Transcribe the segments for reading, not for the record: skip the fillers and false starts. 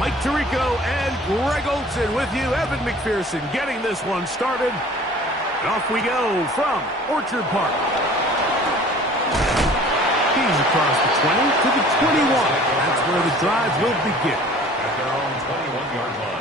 Mike Tirico and Greg Olson with you. Evan McPherson getting this one started. And off we go from Orchard Park. He's across the 20 to the 21. That's where the drive will begin. At their own 21-yard line.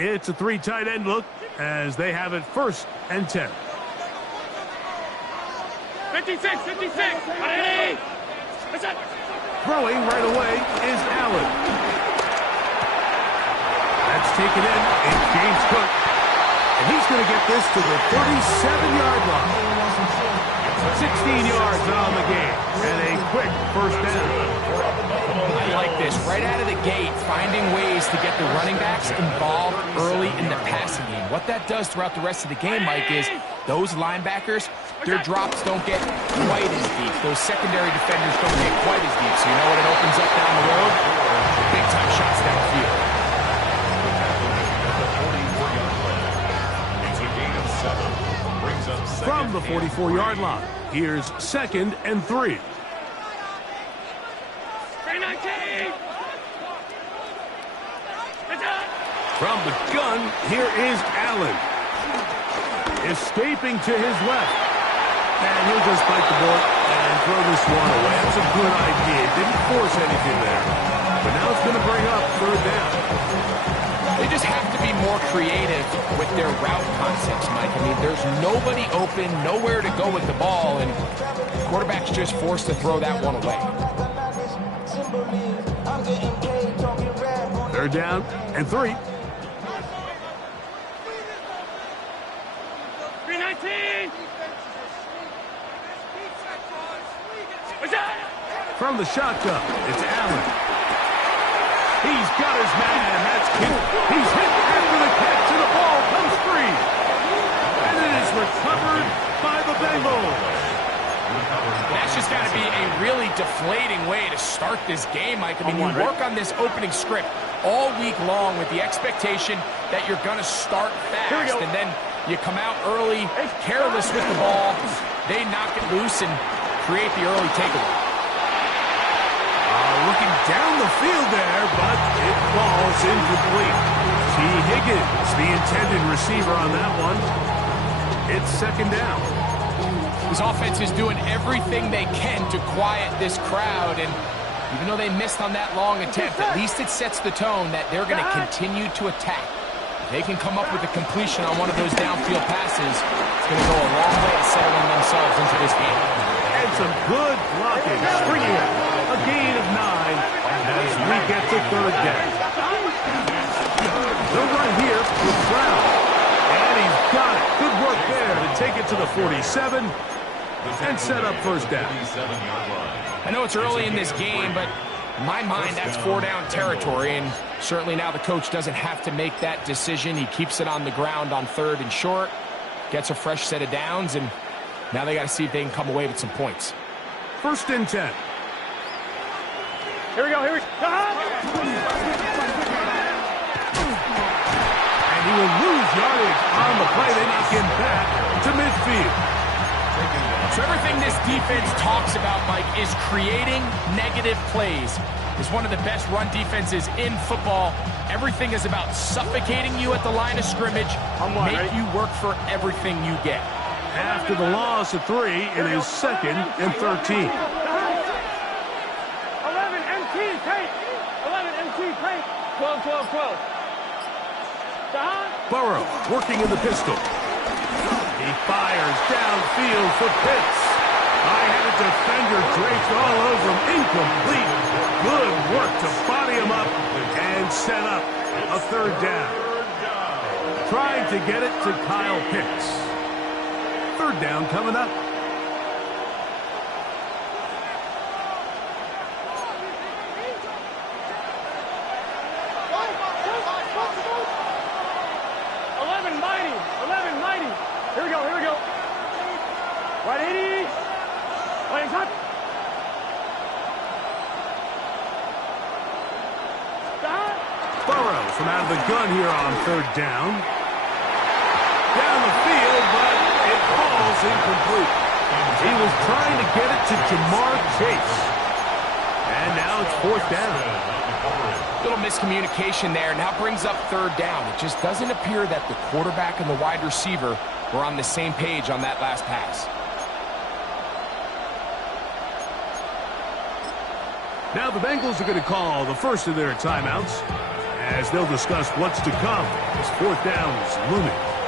It's a three tight end look as they have it 1st and 10. 56, 56. Ready? Throwing right away is Allen. That's taken in. It's James Cook. And he's going to get this to the 37-yard line. 16 yards on the game. And a quick 1st down. I like this. Right out of the gate, finding ways to get the running backs involved early in the passing game. What that does throughout the rest of the game, Mike, is those linebackers, their drops don't get quite as deep. Those secondary defenders don't get quite as deep. So you know what it opens up down the road? Big-time shots downfield. From the 44-yard line, here's 2nd and 3. From the gun, here is Allen. Escaping to his left. And he'll just bite the bullet and throw this one away. That's a good idea. Didn't force anything there. But now it's going to bring up 3rd down. They just have to be more creative with their route concepts, Mike. I mean, there's nobody open, nowhere to go with the ball, and the quarterback's just forced to throw that one away. 3rd down and 3. 319. From the shotgun, it's Allen. He's got his man. That's kicked. He's hit after the catch, and the ball comes free. And it is recovered by the Bengals. That's just got to be a really deflating way to start this game, Mike. I mean, you work on this opening script all week long with the expectation that you're going to start fast, and then you come out early, careless with the ball. They knock it loose and create the early takeaway. Looking down the field there, but it falls incomplete. T. Higgins, the intended receiver on that one. It's 2nd down. This offense is doing everything they can to quiet this crowd, and even though they missed on that long attempt, at least it sets the tone that they're going to continue to attack. If they can come up with a completion on one of those downfield passes, it's going to go a long way to settling themselves into this game. And some good blocking, springing it. A gain of 9 as we get to 3rd down. They'll run here with Brown. And he's got it. Good work there to take it to the 47 and set up 1st down. I know it's early in this game, but in my mind, that's 4-down territory, and certainly now the coach doesn't have to make that decision. He keeps it on the ground on 3rd and short, gets a fresh set of downs, and now they got to see if they can come away with some points. 1st and 10. Here we go, here we go. And he will lose yardage on the play. They knock him back to midfield. So everything this defense talks about, Mike, is creating negative plays. It's one of the best run defenses in football. Everything is about suffocating you at the line of scrimmage, make you work for everything you get. After the loss of 3, it is 2nd and 13. 11 MT, tight. 11 MT, tight. 12, 12, 12. Burrow working in the pistol. He fires downfield for Pitts. I had a defender draped all over him. Incomplete. Good work to body him up and set up a 3rd down. Trying to get it to Kyle Pitts. 3rd down coming up. Here we go, here we go. Right 80. Playing cut. Stop. from out of the gun here on third down. Down the field, but it falls incomplete. He was trying to get it to Jamar Chase. And now it's fourth down. Little miscommunication there. Now brings up third down. It just doesn't appear that the quarterback and the wide receiver were on the same page on that last pass. Now the Bengals are going to call the first of their timeouts as they'll discuss what's to come as fourth down is looming.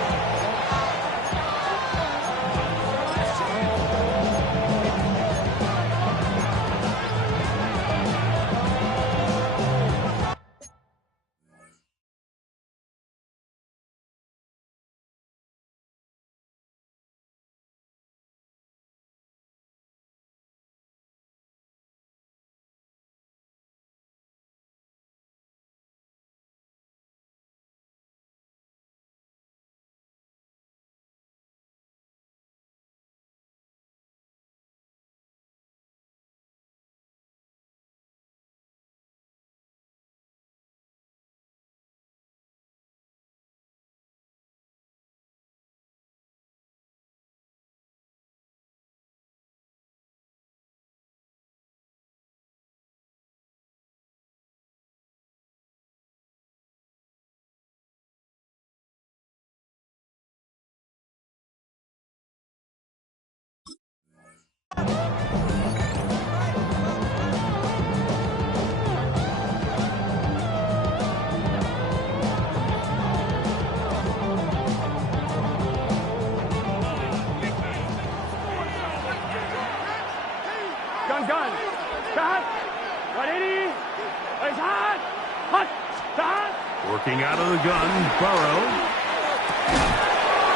Gun. Start. 180. Place hot. Hot. Start. Working out of the gun, Burrow.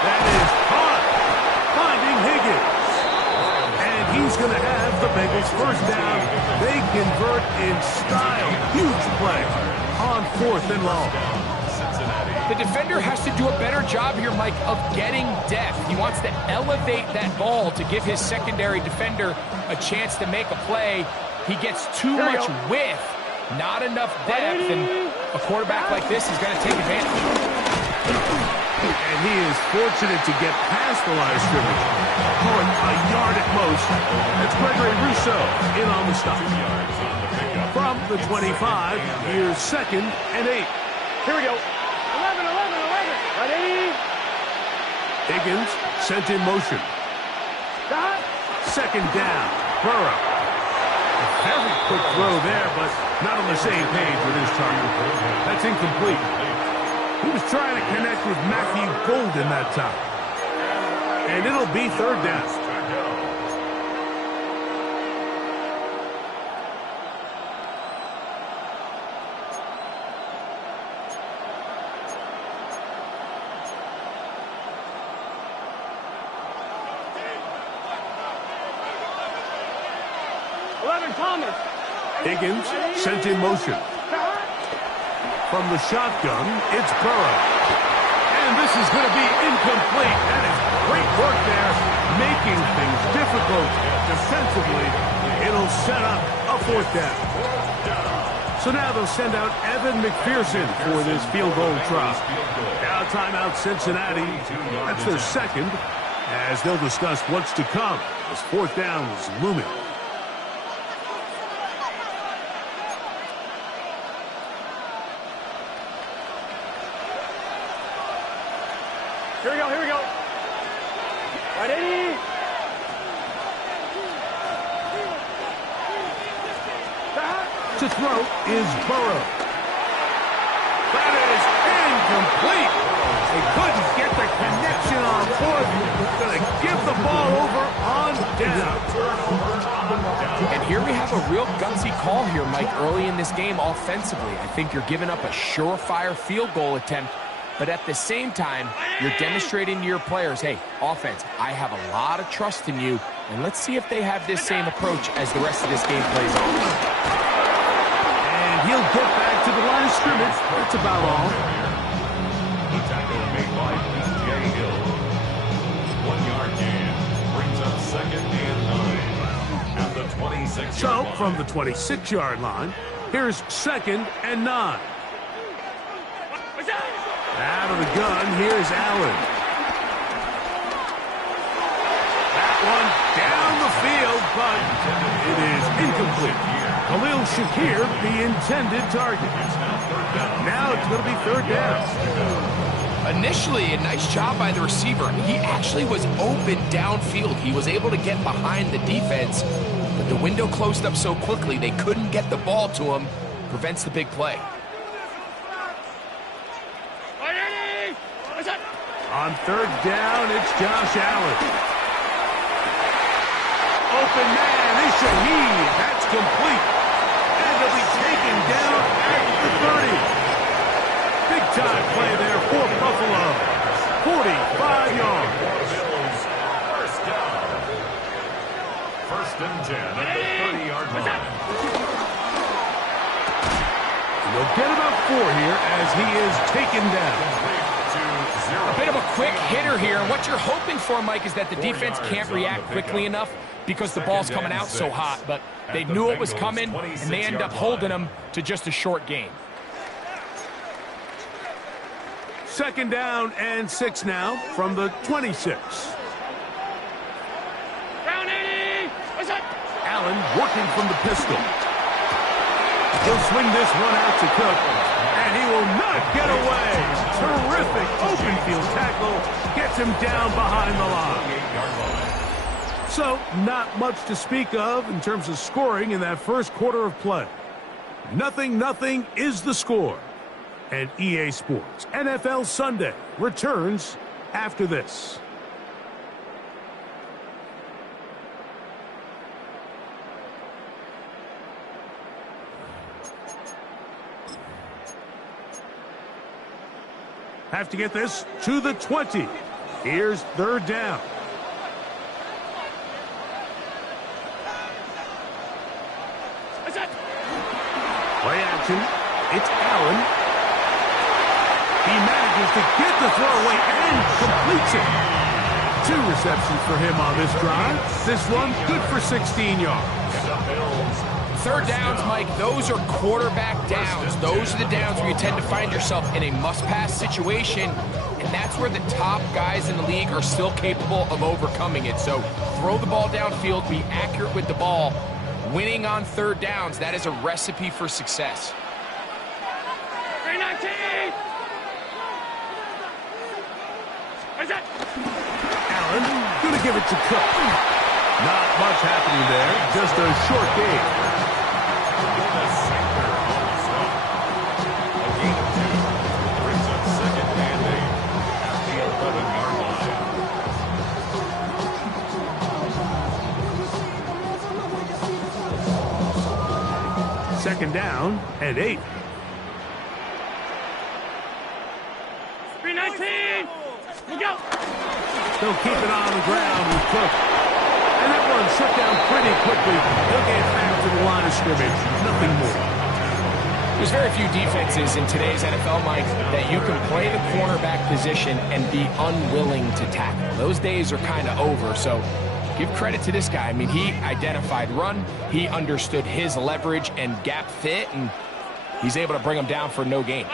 That is caught. Finding Higgins. And he's going to have the Bengals first down. They convert in style. Huge play on fourth and long. The defender has to do a better job here, Mike, of getting depth. He wants to elevate that ball to give his secondary defender a chance to make a play. He gets too much width, not enough depth, and a quarterback like this is going to take advantage. And he is fortunate to get past the line of scrimmage. Call it a yard at most. That's Gregory Rousseau in on the stop. From the 25, here's 2nd and 8. Here we go. 11. Ready? Higgins sent in motion. Start. 2nd down. Burrow. A very quick throw there, but not on the same page with his target. That's incomplete. He was trying to connect with Matthew Golden that time. And it'll be third down. Thomas. Higgins sent in motion. From the shotgun, it's Burrow. And this is going to be incomplete. That is great work there, making things difficult defensively. It'll set up a fourth down. So now they'll send out Evan McPherson for this field goal try. Now timeout Cincinnati. That's their second, as they'll discuss what's to come as fourth down is looming. Here we go. Ready? To throw is Burrow. That is incomplete. They couldn't get the connection on fourth. Going to give the ball over on down. And here we have a real gutsy call here, Mike, early in this game offensively. I think you're giving up a surefire field goal attempt. But at the same time, you're demonstrating to your players, hey, offense, I have a lot of trust in you, and let's see if they have this same approach as the rest of this game plays on. And he'll get back to the line of scrimmage. That's about all. The tackle made by P.J. Hill. 1 yard gain brings up 2nd and 9 at the 26-yard So, line. from the 26-yard line, here's 2nd and 9. Out of the gun, here's Allen. That one down the field, but it is incomplete. Khalil Shakir, the intended target. Now it's going to be third down. Initially, a nice job by the receiver. He actually was open downfield. He was able to get behind the defense, but the window closed up so quickly they couldn't get the ball to him. Prevents the big play. On third down, it's Josh Allen. Open man is Shaheed. That's complete. And he'll be taken down at the 30. Big time play there for Buffalo. 45 yards. Bills, first down. First and 10 at the 30-yard line. He'll get about 4 here as he is taken down. A bit of a quick hitter here, and what you're hoping for, Mike, is that the defense can't react quickly enough because the ball's coming out so hot, but they knew it was coming, and they end up holding them to just a short gain. Second down and 6 now from the 26. Allen working from the pistol. He'll swing this one out to Cook, and he will not get away. Terrific open field tackle gets him down behind the line. So, not much to speak of in terms of scoring in that first quarter of play. 0-0 is the score. And EA Sports NFL Sunday returns after this. Have to get this to the 20. Here's third down. Play action. It's Allen. He manages to get the throw away and completes it. 2 receptions for him on this drive. This one good for 16 yards. Third downs, Mike, those are quarterback downs. Those are the downs where you tend to find yourself in a must-pass situation, and that's where the top guys in the league are still capable of overcoming it. So throw the ball downfield, be accurate with the ball. Winning on third downs, that is a recipe for success. Allen going to give it to Cook. Not much happening there, just a short game. Second down and 8. 319. Go. They'll keep it on the ground with Cook. And that one shut down pretty quickly. They'll get back to the line of scrimmage. Nothing more. There's very few defenses in today's NFL, Mike, that you can play the cornerback position and be unwilling to tackle. Those days are kind of over, so give credit to this guy. I mean, he identified run, he understood his leverage and gap fit, and he's able to bring him down for no gain.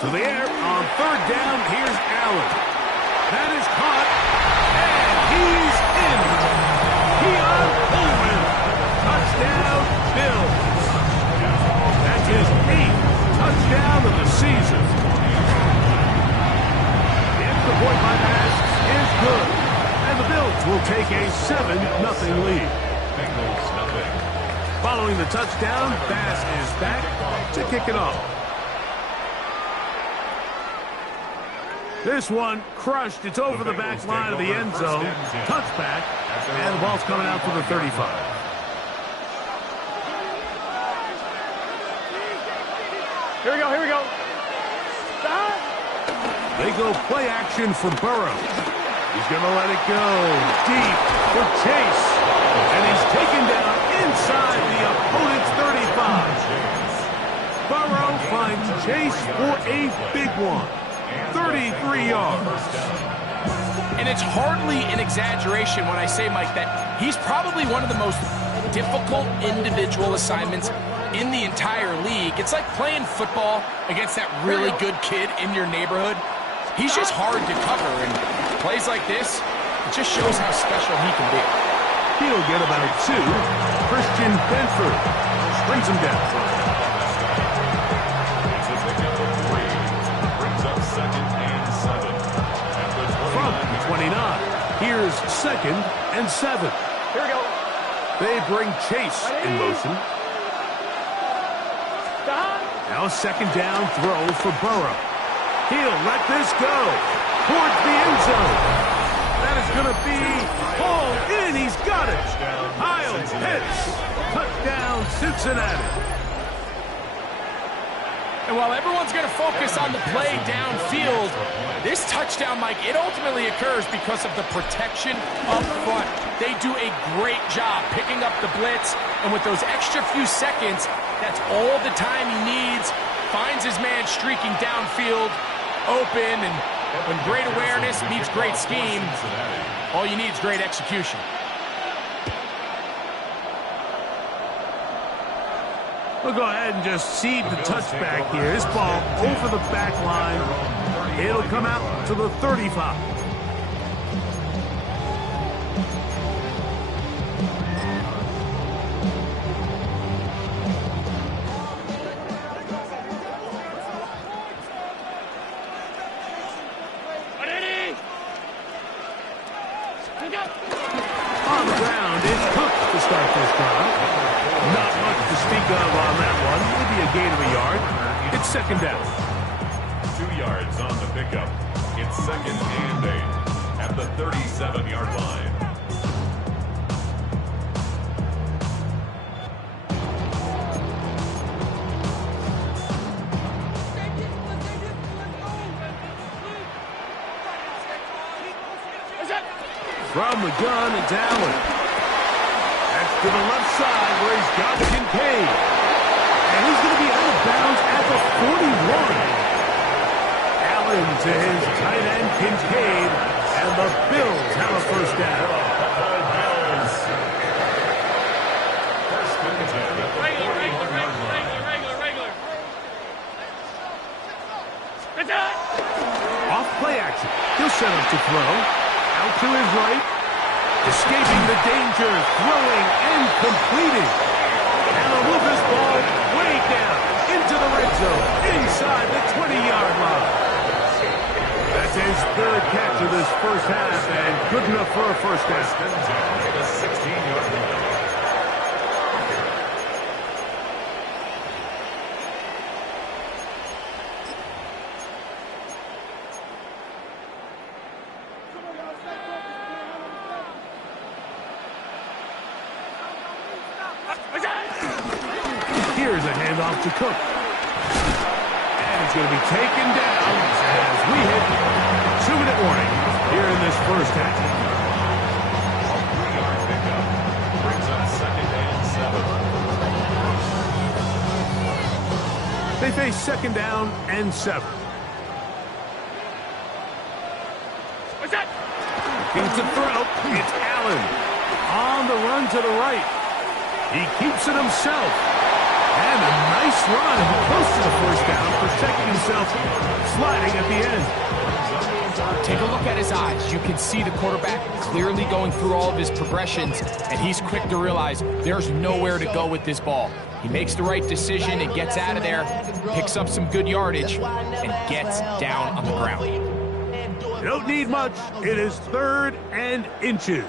To the air on third down. Here's Allen. That is caught, and he's in. Keon Coleman. Touchdown, Bills. That's his 8th touchdown of the season. The extra point by Bass is good, and the Bills will take a 7-0 lead. Following the touchdown, Bass is back to kick it off. This one crushed. It's over the back line of the end zone. Touchback, and the ball's coming out to the 35. Here we go, here we go. They go play action for Burrow. He's going to let it go deep for Chase. And he's taken down inside the opponent's 35. Burrow finds Chase for a big one. 33 yards. And it's hardly an exaggeration when I say, Mike, that he's probably one of the most difficult individual assignments in the entire league. It's like playing football against that really good kid in your neighborhood. He's just hard to cover, and plays like this, it just shows how special he can be. He'll get about 2. Christian Benford brings him down. It's a pickup of 3. Brings up 2nd and 7. At the 29. From 29, here's 2nd and 7. Here we go. They bring Chase in motion. Now a 2nd down throw for Burrow. He'll let this go towards the end zone. That is going to be hauled in. He's got it. Kyle Pitts. Touchdown, Cincinnati. And while everyone's going to focus on the play downfield, this touchdown, Mike, it ultimately occurs because of the protection up front. They do a great job picking up the blitz, and with those extra few seconds, that's all the time he needs. Finds his man streaking downfield, open, and when great awareness meets great scheme, all you need is great execution. We'll go ahead and just cede the touchback here. This ball over the back line. It'll come out to the 35. On the ground, it's Cook to start this drive. Not much to speak of on that one. Maybe a gain of a yard. It's 2nd down. 2 yards on the pickup. It's 2nd and 8 at the 37-yard line. From the gun, it's Allen. That's to the left side where he's got Kincaid. And he's going to be out of bounds at the 41. Allen to his tight end, Kincaid. And the Bills have a 1st down. Regular. Off play action. He'll set up to throw. Out to his right. Escaping the danger. Throwing and completing. And he'll move this ball way down into the red zone. Inside the 20-yard line. That's his 3rd catch of this 1st half. And good enough for a 1st down. The 16-yard line. Here's a handoff to Cook. And it's going to be taken down as we hit 2-minute warning here in this 1st half. A 3-yard pickup brings up 2nd and 7. They face 2nd down and 7. Looking to throw. It's Allen. On the run to the right. He keeps it himself. And a nice run. Close to the 1st down. Protecting himself. Sliding at the end. Take a look at his eyes. You can see the quarterback clearly going through all of his progressions, and he's quick to realize there's nowhere to go with this ball. He makes the right decision and gets out of there, picks up some good yardage, and gets down on the ground. You don't need much. It is 3rd and inches.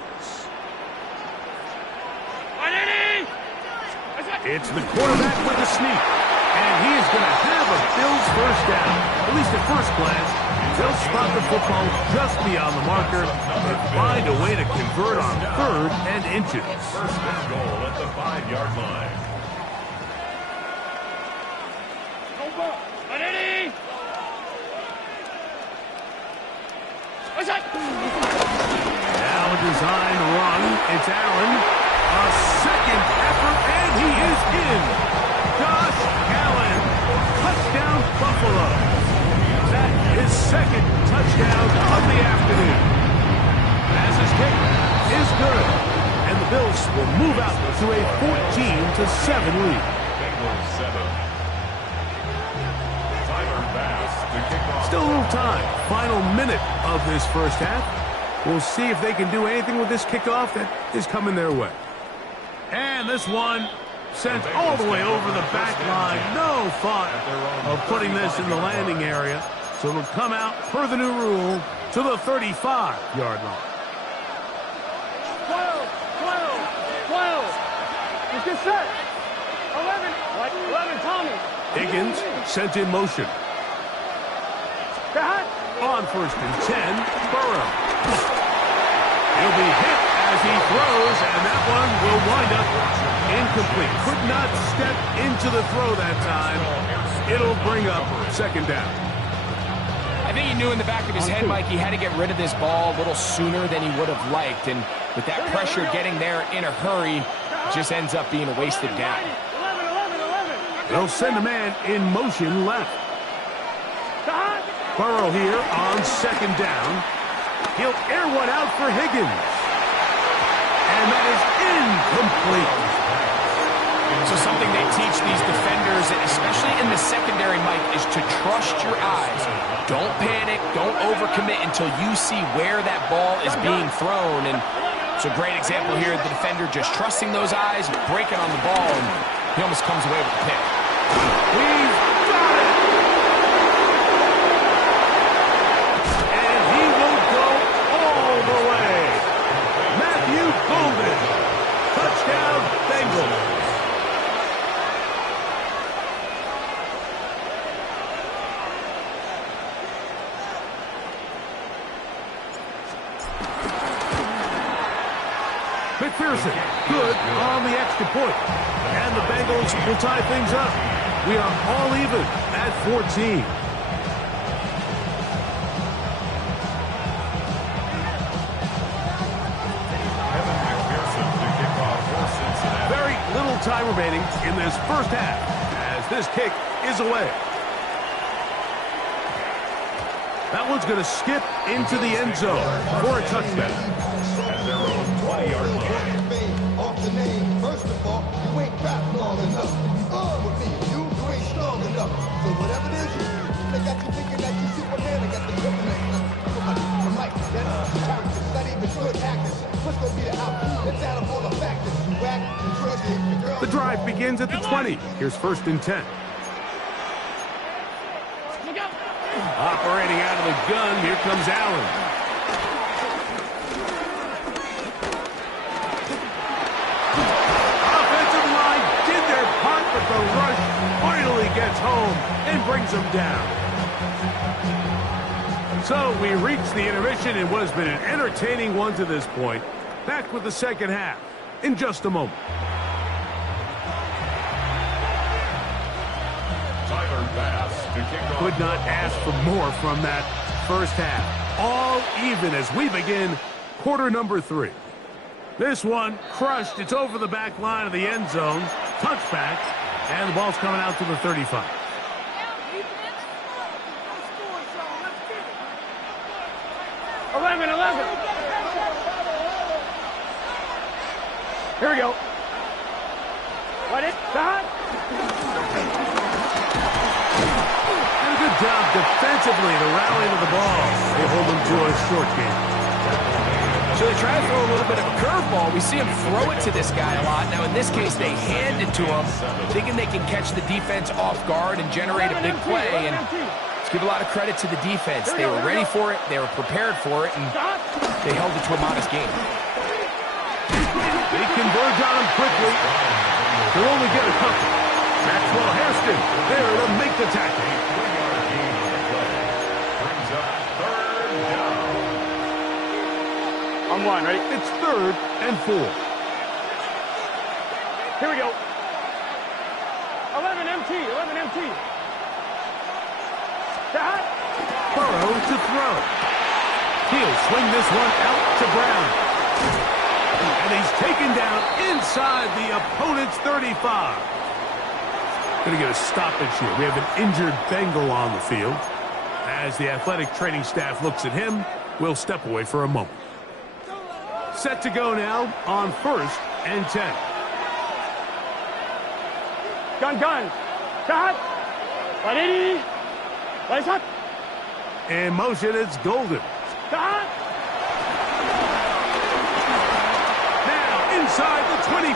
It's the quarterback with a sneak. And he is going to have a Bills 1st down. At least at first glance. They'll spot the football just beyond the marker and find a way to convert on 3rd and inches. 1st and goal at the 5-yard line. Now a designed run. It's Allen. A 2nd effort, and he is in. Josh Allen. Touchdown, Buffalo. That is 2nd touchdown of the afternoon. to a 14-7 lead. Bengals 7. Tyler Bass to kick off. Still a little time. Final minute of this first half. We'll see if they can do anything with this kickoff that is coming their way. And this one sent all the way over the back line. No thought of putting this in the landing area. So it'll come out, per the new rule, to the 35-yard line. 12. Let's get set. 11, Tommy. Higgins sent in motion. On 1st and 10, Burrow. He'll be hit as he throws, and that one will wind up incomplete. Could not step into the throw that time. It'll bring up 2nd down. I think he knew in the back of his head, Mike, he had to get rid of this ball a little sooner than he would have liked. And with that pressure getting there in a hurry, it just ends up being a wasted down. 11. They'll send a man in motion left. Burrow here on 2nd down. He'll air one out for Higgins. And that is incomplete. So something they teach these defenders, especially in the secondary, Mike, is to trust your eyes. Don't panic. Don't overcommit until you see where that ball is being thrown. And it's a great example here. The defender just trusting those eyes, breaking on the ball, and he almost comes away with the pick. We've got it. And he will go all the way. Matthew Golden. Touchdown, Bengals. McPherson, good on the extra point. And the Bengals will tie things up. We are all even at 14. Kevin McPherson to kick off for Cincinnati. Very little time remaining in this first half as this kick is away. That one's going to skip into the end zone for a touchdown. At their own 20-yard line. Off the name, first of all, you ain't rap long enough. With me, you ain't strong enough. So whatever it is you do, they got you thinking that you Superman, they got the kryptonite. From Mike, that's characters, not even good actors. What's gonna be the outcome? It's out of all the factors. You act, you trust it, the girl. The drive begins at the 20. Here's 1st and 10. Operating out of the gun, here comes Allen. Offensive line did their part, but the rush finally gets home and brings them down. So we reach the intermission in what has been an entertaining one to this point. Back with the second half in just a moment. Tyler Bass to kick off. Could not ask for more from that first half. All even as we begin quarter number 3. This one crushed. It's over the back line of the end zone. Touchback. And the ball's coming out to the 35. Here we go. Let it start. And a good job defensively to rally to the ball. They hold them to a short game. So they try to throw a little bit of a curveball. We see him throw it to this guy a lot. Now, in this case, they hand it to him, thinking they can catch the defense off guard and generate a big play. And let's give a lot of credit to the defense. They were ready for it. They were prepared for it, and they held it to a modest game. They converge on him quickly. They'll only get a couple. Maxwell Hairston there to make the tackle. Brings up 3rd down. On one, ready? It's 3rd and 4. Here we go. 11 MT. Start. Burrow to throw. He'll swing this one out to Brown. And he's taken down inside the opponent's 35. Going to get a stoppage here. We have an injured Bengal on the field. As the athletic training staff looks at him, we'll step away for a moment. Set to go now on 1st and 10. gun. Shot. 180. Right shot. In motion, it's Golden. Shot. Now inside the 25.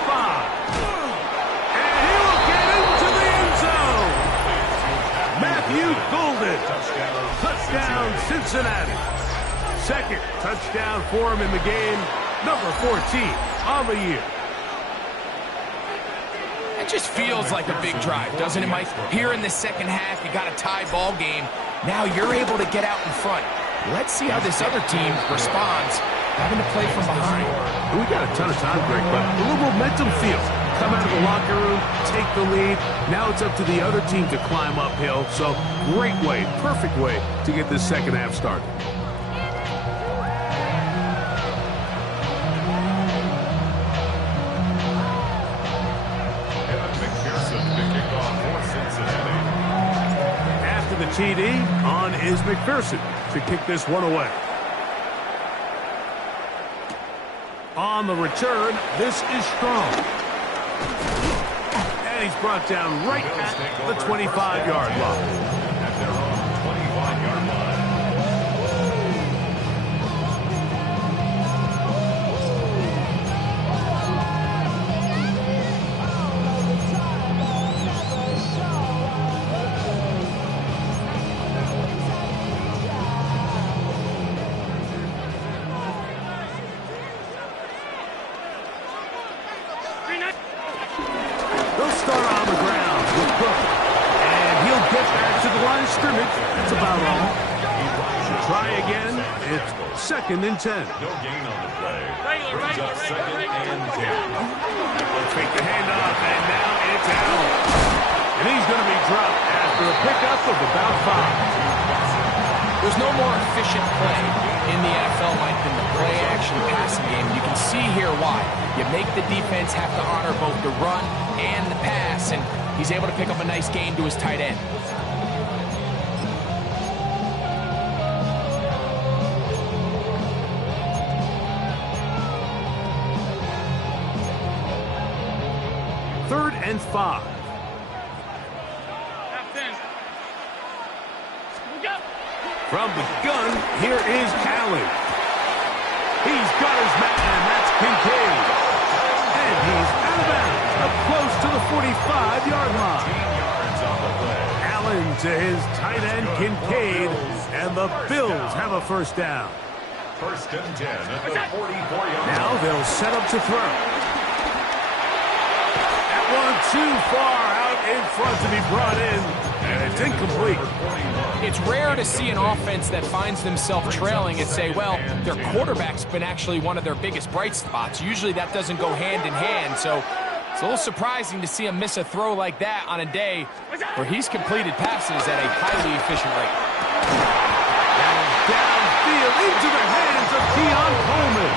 And he will get into the end zone. Matthew Golden. Touchdown, Cincinnati. Second touchdown for him in the game. Number 14 on the year. It just feels like a big drive, doesn't it, Mike? Here in the second half, you got a tie ball game. Now you're able to get out in front. Let's see how this other team responds, having to play from behind. We got a ton of time, Greg, but a little momentum feel. Come out of the locker room, take the lead. Now it's up to the other team to climb uphill. So great way, perfect way to get this second half started. After the TD, on is McPherson to kick this one away. On the return, this is Strong. And he's brought down right at the 25-yard line. At their own 25-yard line. They'll start on the ground with Cook. And he'll get back to the line of scrimmage. That's about all. Try again. It's 2nd and 10. No gain on the play. Brings up 2nd and 10. They'll take the handoff, and now it's Allen. And he's going to be dropped after a pickup of about 5. There's no more efficient play in the NFL, Mike, than the play-action passing game. You can see here why. You make the defense have to honor both the run and the pass, and he's able to pick up a nice gain to his tight end. Third and 5. From the gun, here is Allen. He's got his man, and that's Kincaid. And he's out of bounds, up close to the 45-yard line. 15 yards on the play. Allen to his tight end, Kincaid, and the Bills have a first down. 1st and 10 at the 44-yard line. Now they'll set up to throw. That one too far out in front to be brought in, and it's incomplete. It's rare to see an offense that finds themselves trailing and say, well, their quarterback's been actually one of their biggest bright spots. Usually that doesn't go hand in hand, so it's a little surprising to see him miss a throw like that on a day where he's completed passes at a highly efficient rate. Downfield into the hands of Keon Coleman.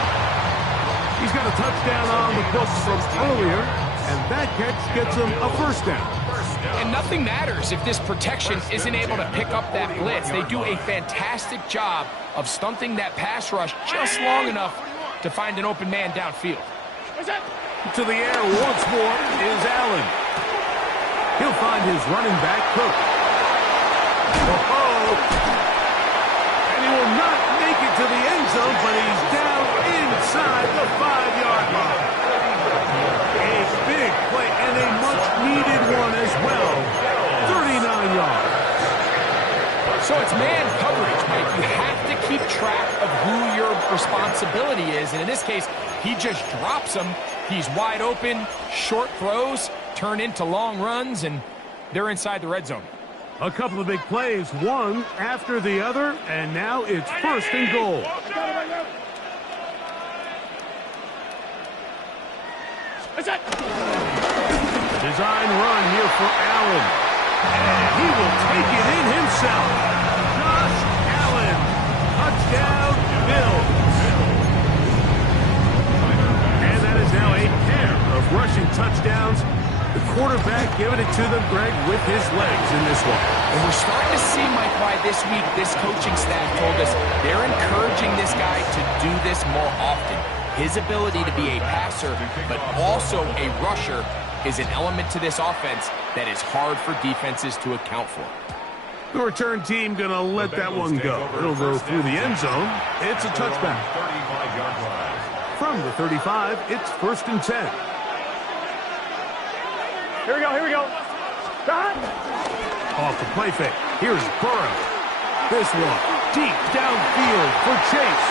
He's got a touchdown on the books from earlier, and that catch gets him a first down. And nothing matters if this protection isn't able to pick up that blitz. They do a fantastic job of stunting that pass rush just long enough to find an open man downfield. To the air once more is Allen. He'll find his running back, Cook. And he will not make it to the end zone, but he's down inside the 5-yard line. A big play and a much-needed one as well. 39 yards. So it's man coverage, Mike. You have to keep track of who your responsibility is. And in this case, he just drops him. He's wide open. Short throws turn into long runs, and they're inside the red zone. A couple of big plays, one after the other, and now it's 1st and goal. Design run here for Allen. And he will take it in himself. Josh Allen. Touchdown, Bills. And that is now a pair of rushing touchdowns. The quarterback giving it to them, Greg, with his legs in this one. And we're starting to see, Mike, why this week this coaching staff told us they're encouraging this guy to do this more often. His ability to be a passer, but also a rusher, is an element to this offense that is hard for defenses to account for. The return team going to let that one go. It'll go through the end zone. It's a touchback. 35-yard line. From the 35, it's 1st and 10. Here we go, here we go. Stop. Off the play fake. Here's Burrow. This one deep downfield for Chase.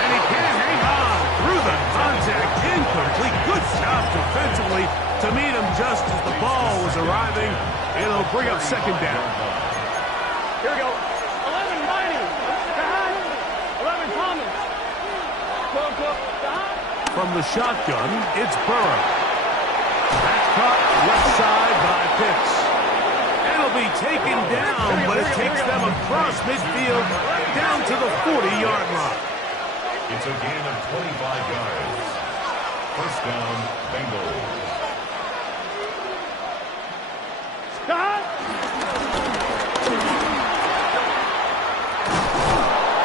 And he can't hang on through the contact. Incomplete. Good job defensively to meet him just as the ball was arriving. It'll bring up 2nd down. Here we go. 11 Mighty. Stop. 11 Thomas. Go. Stop. From the shotgun, it's Burrow. That's caught left side by Pitts. It'll be taken down, but it takes them across midfield down to the 40-yard line. It's a gain of 25 yards. 1st down, Bengals. Stop.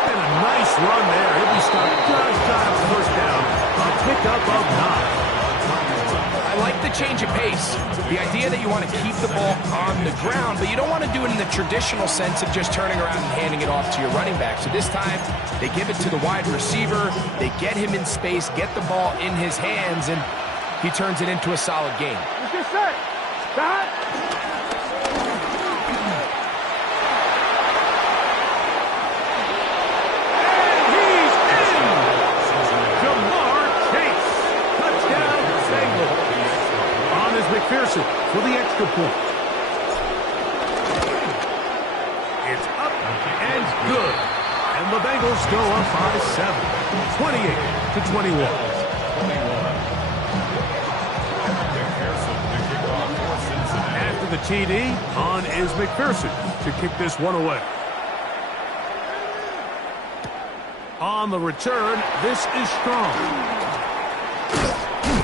And a nice run there. He'll be stopped just shy of 1st down. A pickup of 9. I like the change of pace. The idea that you want to keep the ball on the ground, but you don't want to do it in the traditional sense of just turning around and handing it off to your running back. So this time, they give it to the wide receiver. They get him in space, get the ball in his hands, and he turns it into a solid game. Let's get set. Stop. McPherson for the extra point. It's up and good. And the Bengals go up by 7. 28-21. After the TD, on is McPherson to kick this one away. On the return, this is Strong.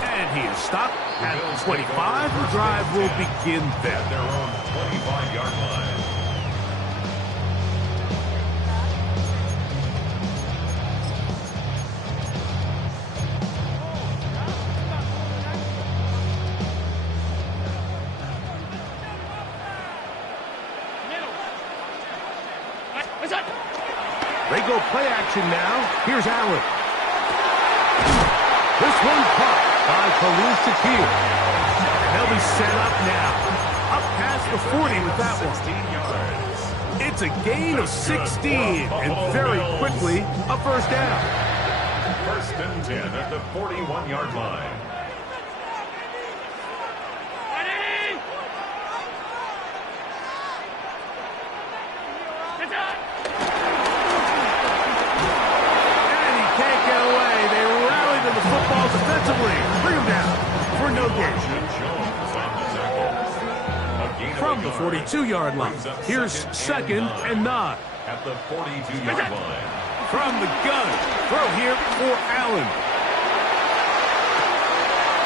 And he is stopped at 25. The drive will begin there. At their own 25-yard line. They go play action now. Here's Allen. This one caught by Khalil Shakir. And they'll be set up now. Up past the 40 with that one. 16 yards. It's a gain of 16. And very quickly, a 1st down. 1st and 10 at the 41-yard line. Football defensively. Bring him down for no gain. From the 42-yard line, here's 2nd and 9. At the 42-yard line. From the gun, throw here for Allen.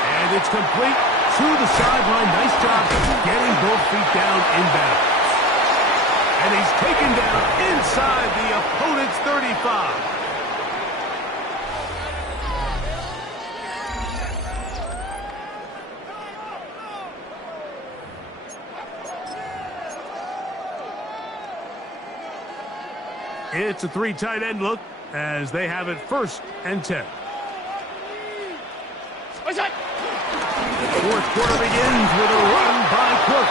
And it's complete to the sideline. Nice job getting both feet down inbounds. And he's taken down inside the opponent's 35. It's a 3 tight end look as they have it 1st and 10. What's that? The 4th quarter begins with a run by Cook.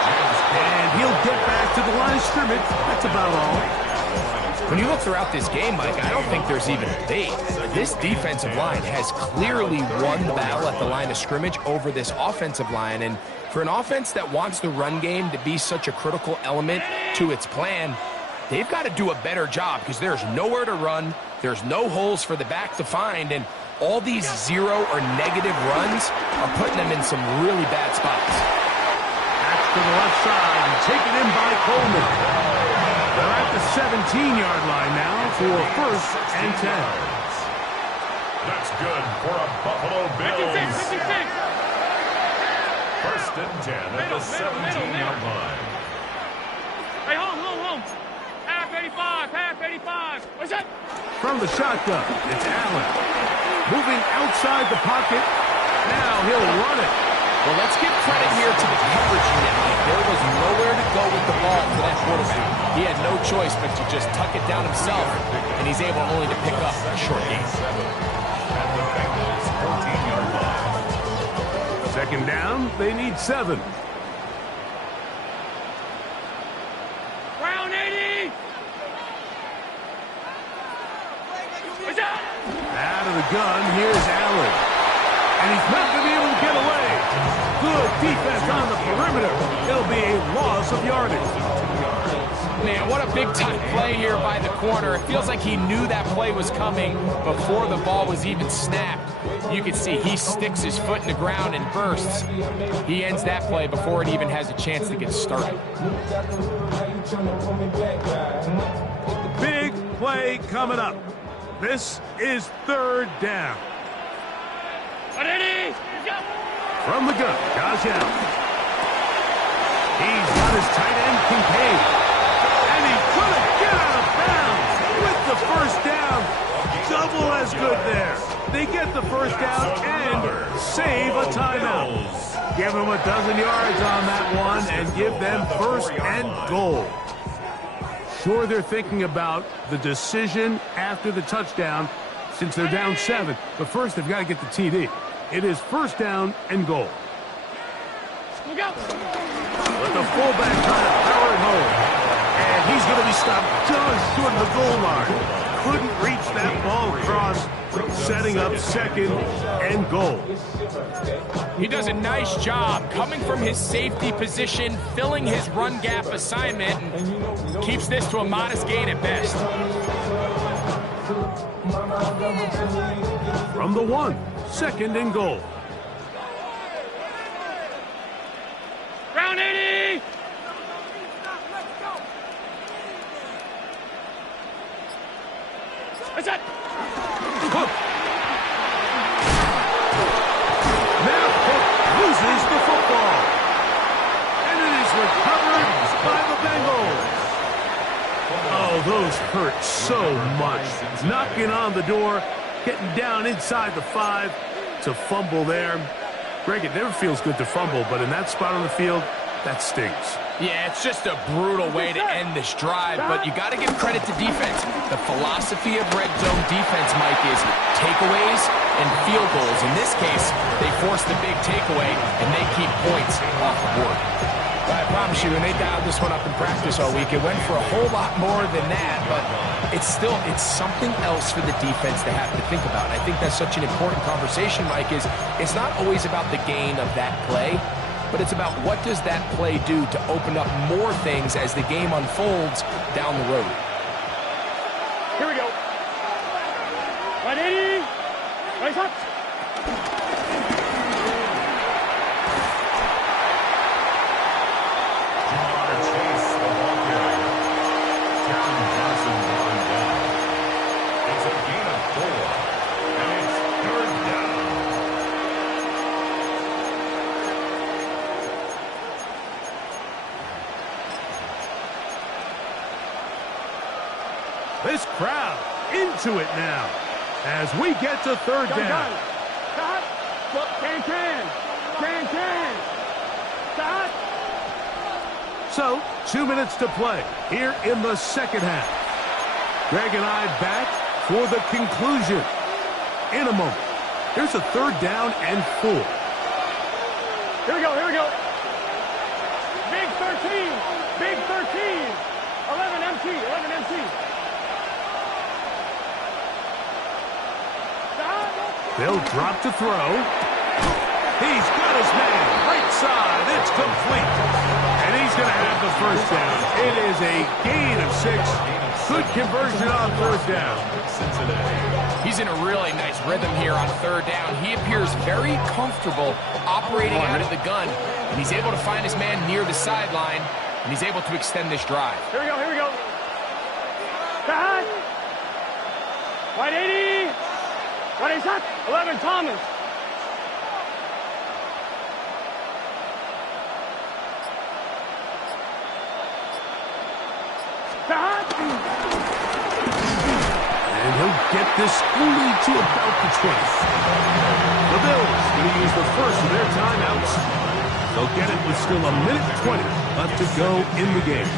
And he'll get back to the line of scrimmage. That's about all. When you look throughout this game, Mike, I don't think there's even a debate. This defensive line has clearly won the battle at the line of scrimmage over this offensive line. And for an offense that wants the run game to be such a critical element to its plan, they've got to do a better job because there's nowhere to run. There's no holes for the back to find. And all these 0 or negative runs are putting them in some really bad spots. That's to the left side and taken in by Coleman. They're at the 17-yard line now for 1st and 10. That's good for a Buffalo Bills. 56. 1st and 10 at the 17-yard line. Hey, home. Half 85. What's that? From the shotgun, it's Allen. Moving outside the pocket. Now he'll run it. Well, let's give credit here to the coverage unit. There was nowhere to go with the ball for that quarterback. He had no choice but to just tuck it down himself, and he's able only to pick up a short gain. At the Bengals' 14-yard line. Second down, they need 7. Round 80. Out of the gun, here's Allen. And he's not going to be able to get away. Good defense on the perimeter. It'll be a loss of yardage. Man, what a big-time play here by the corner. It feels like he knew that play was coming before the ball was even snapped. You can see he sticks his foot in the ground and bursts. He ends that play before it even has a chance to get started. Big play coming up. This is third down. From the gun, Josh Allen. He's got his tight end, Kincaid. And he's going to get out of bounds with the first down. Double as good there. They get the first down and save a timeout. Give them a dozen yards on that one and give them first and goal. Sure, they're thinking about the decision after the touchdown since they're down 7. But first, they've got to get the TD. It is first down and goal. But the fullback trying to power it home. And he's going to be stopped just short of the goal line. Couldn't reach that ball across, setting up second and goal. He does a nice job coming from his safety position, filling his run gap assignment, and keeps this to a modest gain at best. From the 1, second and goal. Round 80. What's that? Cook. Now Cook loses the football. And it is recovered by the Bengals. Oh, those hurt so much. Knocking on the door, getting down inside the 5. It's a fumble there. Greg, it never feels good to fumble, but in that spot on the field, that stings. Yeah, it's just a brutal way to end this drive, but you got to give credit to defense. The philosophy of red zone defense, Mike, is takeaways and field goals. In this case, they force the big takeaway, and they keep points off the board. I promise you, when they dialed this one up in practice all week, it went for a whole lot more than that, but it's something else for the defense to have to think about. And I think that's such an important conversation, Mike, is it's not always about the gain of that play, but it's about what does that play do to open up more things as the game unfolds down the road. Here we go. 180. Right up. Chase the ball carrier. Kevin Johnson brought him down. It's a gain of 4, and it's third down. This crowd into it now as we get to third down. Stop. Look, can. Stop. So, 2 minutes to play here in the second half. Greg and I back for the conclusion in a moment. Here's a third down and 4. Here we go. Big 13. 11 MT. They'll drop to throw. He's got his man right side. It's complete. And he's going to have the first down. It is a gain of 6. Good conversion on first down. He's in a really nice rhythm here on third down. He appears very comfortable operating out of the gun, and he's able to find his man near the sideline, and he's able to extend this drive. Here we go. Stop. 180. What is that? 11 Thomas. And he'll get this only to about the 20. The Bills going to use the first of their timeouts. They'll get it with still a minute 20 left to go in the game.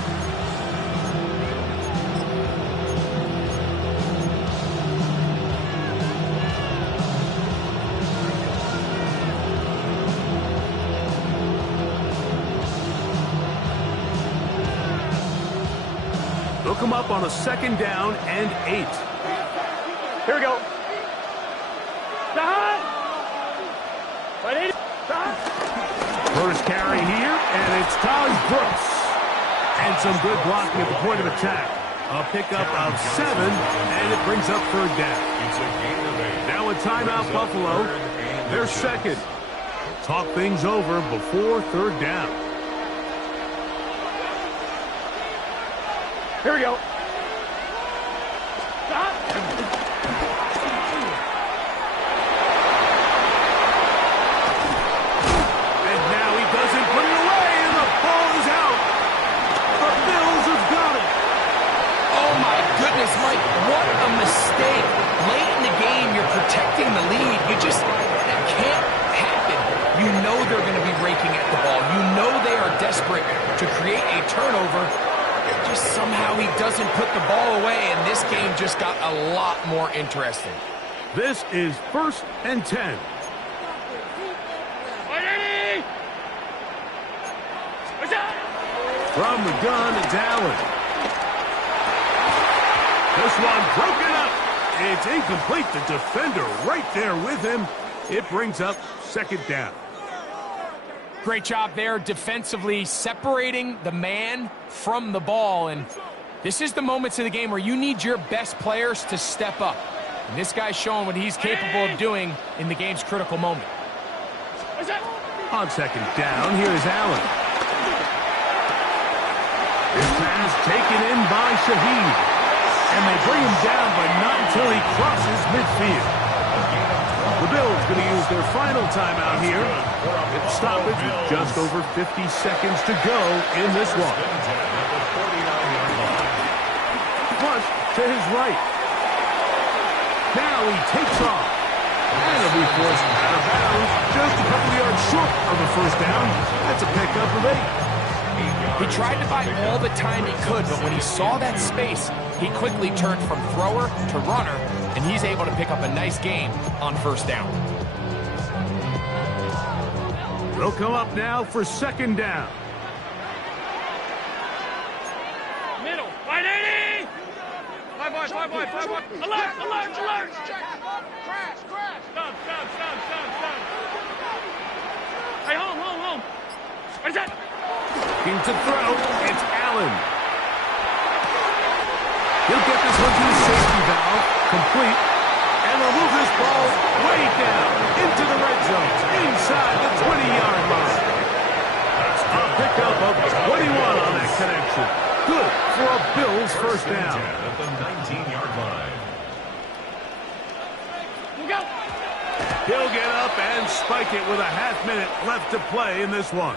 They'll come up on a 2nd down and 8. Here we go. First carry here, and it's Taj Brooks. And some good blocking at the point of attack. A pickup of 7, and it brings up 3rd down. Now a timeout, Buffalo. They're 2nd. Talk things over before 3rd down. Here we go. And now he doesn't put it away, and the ball is out. The Bills have got it. Oh, my goodness, Mike, what a mistake. Late in the game, you're protecting the lead. That can't happen. You know they're going to be raking at the ball. You know they are desperate to create a turnover. Just somehow he doesn't put the ball away, and this game just got a lot more interesting. This is 1st and 10. From the gun, it's Allen. This one broken up. It's incomplete. The defender right there with him. It brings up 2nd down. Great job there defensively, separating the man from the ball. And this is the moments of the game where you need your best players to step up. And this guy's showing what he's capable of doing in the game's critical moment. On 2nd down, here's Allen. This pass taken in by Shaheed. And they bring him down, but not until he crosses midfield. The Bills going to use their final timeout here. It's stoppage with just over 50 seconds to go in this one. Flush to his right. Now he takes off. And he'll be forced out of bounds just a couple yards short of the 1st down. That's a pickup of 8. He tried to buy all the time he could, but when he saw that space, he quickly turned from thrower to runner, and he's able to pick up a nice gain on 1st down. They'll come up now for 2nd down. Middle. Right, 80. 5 wide. Alert. Check. Crash. Stop. Hey, home. Where's that? Looking to throw, it's Allen. He'll get this one to the safety valve, complete, and they'll move this ball way down into the red zone, inside the 20-yard line. A pickup of 21 on that connection. Good for a Bills 1st down. At the 19-yard line. He'll get up and spike it with a half-minute left to play in this one.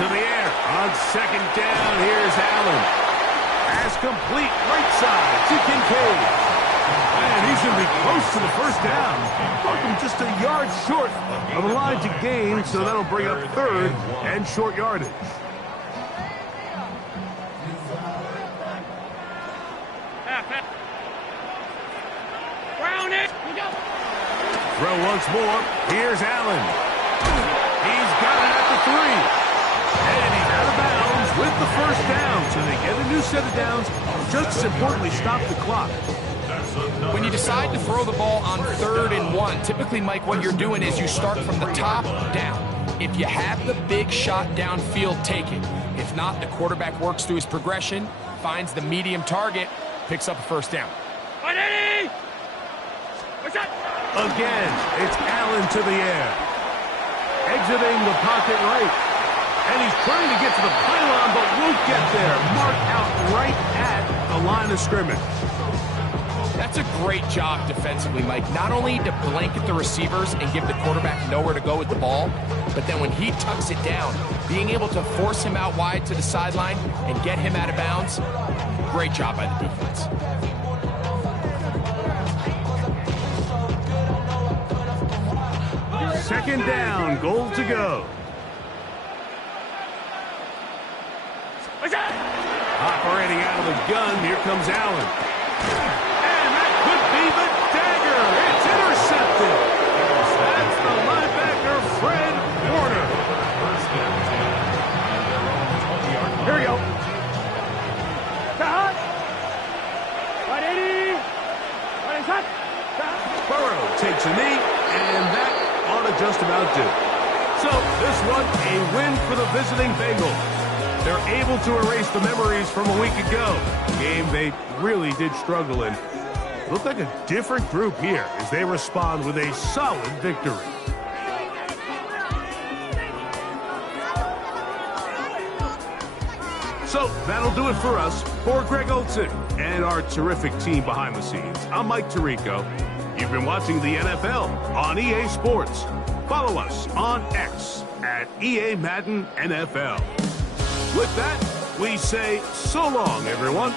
To the air on 2nd down. Here's Allen. Pass complete right side to Kincaid. And he's going to be close to the 1st down. Welcome just a yard short of the line to gain, so that'll bring up 3rd and short yardage. Brown it. Throw once more. Here's Allen. He's got it at the 3. And he's out of bounds with the 1st down. So they get a new set of downs. Just as importantly, stop the clock. When you decide to throw the ball on 3rd and 1, typically, Mike, what you're doing is you start from the top down. If you have the big shot downfield, take it. If not, the quarterback works through his progression, finds the medium target, picks up a 1st down. Again, it's Allen to the air. Exiting the pocket right. And he's trying to get to the pylon, but won't get there. Marked out right at the line of scrimmage. That's a great job defensively, Mike. Not only to blanket the receivers and give the quarterback nowhere to go with the ball, but then when he tucks it down, being able to force him out wide to the sideline and get him out of bounds, great job by the defense. Second down, goal to go. Operating out of the gun, here comes Allen. And that could be the dagger. It's intercepted. That's the linebacker, Fred Warner. Here we go. Cut. Right 80. Right inside. Burrow takes a knee, and that ought to just about do it. So this one, a win for the visiting Bengals. They're able to erase the memories from a week ago. A game they really did struggle in. Looked like a different group here as they respond with a solid victory. So that'll do it for us. For Greg Olson and our terrific team behind the scenes, I'm Mike Tirico. You've been watching the NFL on EA Sports. Follow us on X at EA Madden NFL. With that, we say so long, everyone.